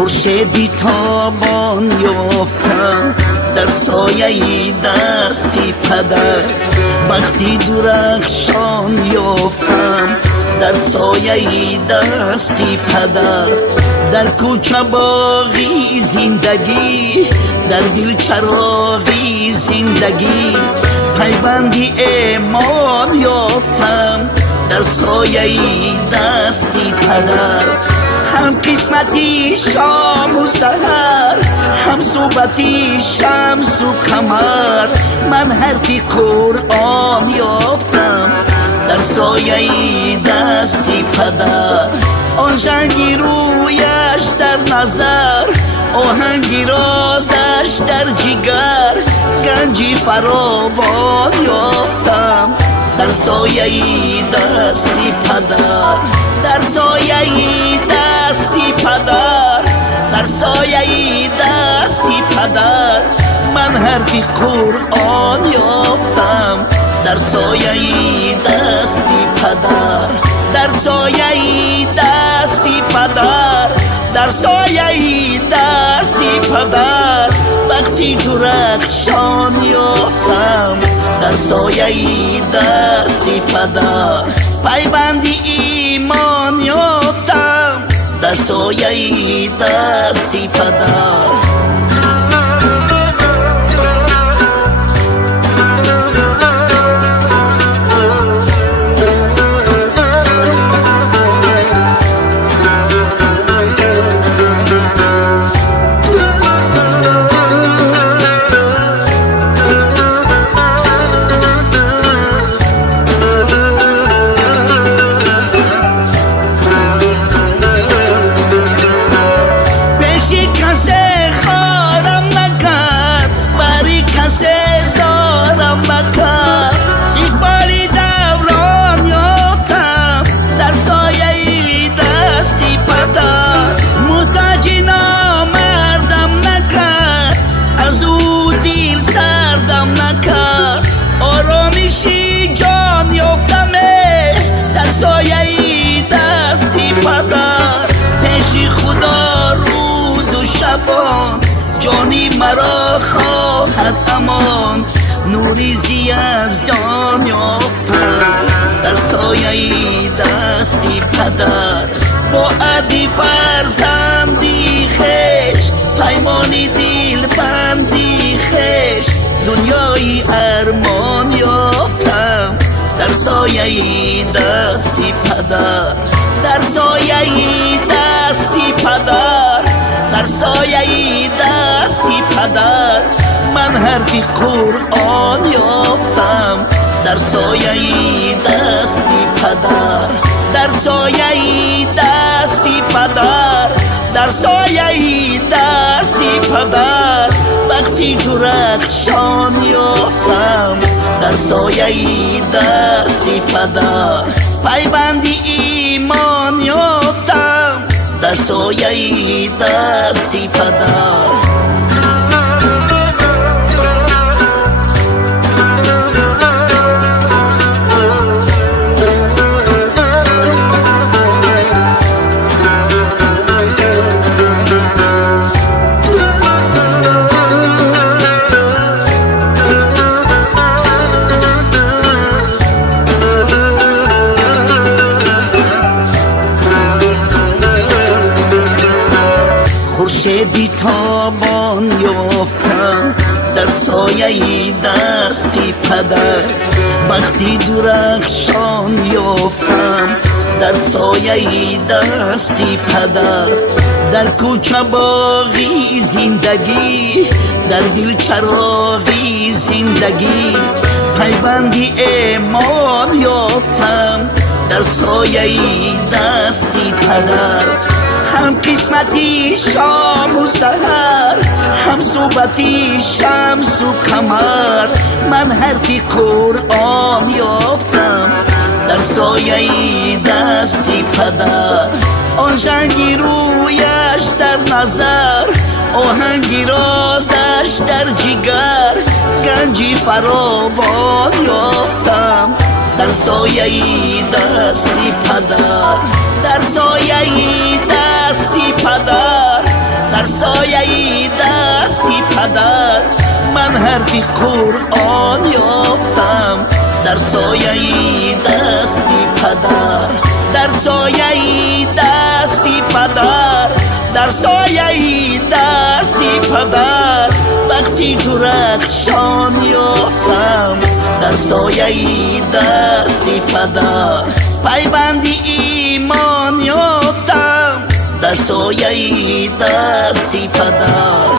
خورشیدی تابان یافتم در سایه دستی پدر، وقتی درخشان یافتم در سایه دستی پدر. در کوچه باغی زندگی، در دل چراغی زندگی، پیوندی ایمان یافتم در سایه دستی پدر. هم قسمتی شام و سحر، هم صحبتی شمس و قمر، من حرفی قرآن یافتم در سایه دستی پدر. آن رنگی رویش در نظر، آهنگی رازش در جگر، گنجی فراوان یافتم در سایه دستی پدر. در سایه دستی پدر، در سایه دستی پدر، من حرفی قرآن یافتم در سایه دستی پدر. در سایه دستی پدر، در سایه دستی پدر، وقتی درخشان یافتم در سایه دستی پدر. پیوندی ایمان یافتم در سایه دستی پدر. جانی مرا خواهد امان، نوری از جان یافتم در سایه دستی پدر. با عدی فرزندی خش، پیمانی دل بندی خش، دنیای ارمان یافتم در سایه دستی پدر. در سایه دستی پدر، در سایه دستی پدر، من حرفی قرآن یافتم در سایه دستی پدر. در سایه دستی پدر، در سایه دستی پدر، وقتی درخشان یافتم در سایه دستی پدر. پیوندی ایمان یافتم در سایه دستی پدر. خورشیدی تابان یافتم در سایه دستی پدر، وقتی درخشان یافتم در سایه دستی پدر. در کوچه باغی زندگی، در دل چراغی زندگی، پیوندی ایمان یافتم در سایه دستی پدر. هم قسمتی شام و سحر، هم صحبتی شمس و قمر، من حرفی قرآن یافتم در سایه دستی پدر. آن رنگی رویش در نظر، آهنگی رازش در جگر، گنجی فراوان یافتم در سایه دستی پدر. در سایه دستی پدر، در سایه دستی پدر من حرفی قرآن یافتم در سایه دستی پدر در سایه دستی پدر در سایه دستی پدر وقتی درخشان یافتم در سایه دستی پدر پیوندی ایمان یافتم در سایه دستی پدر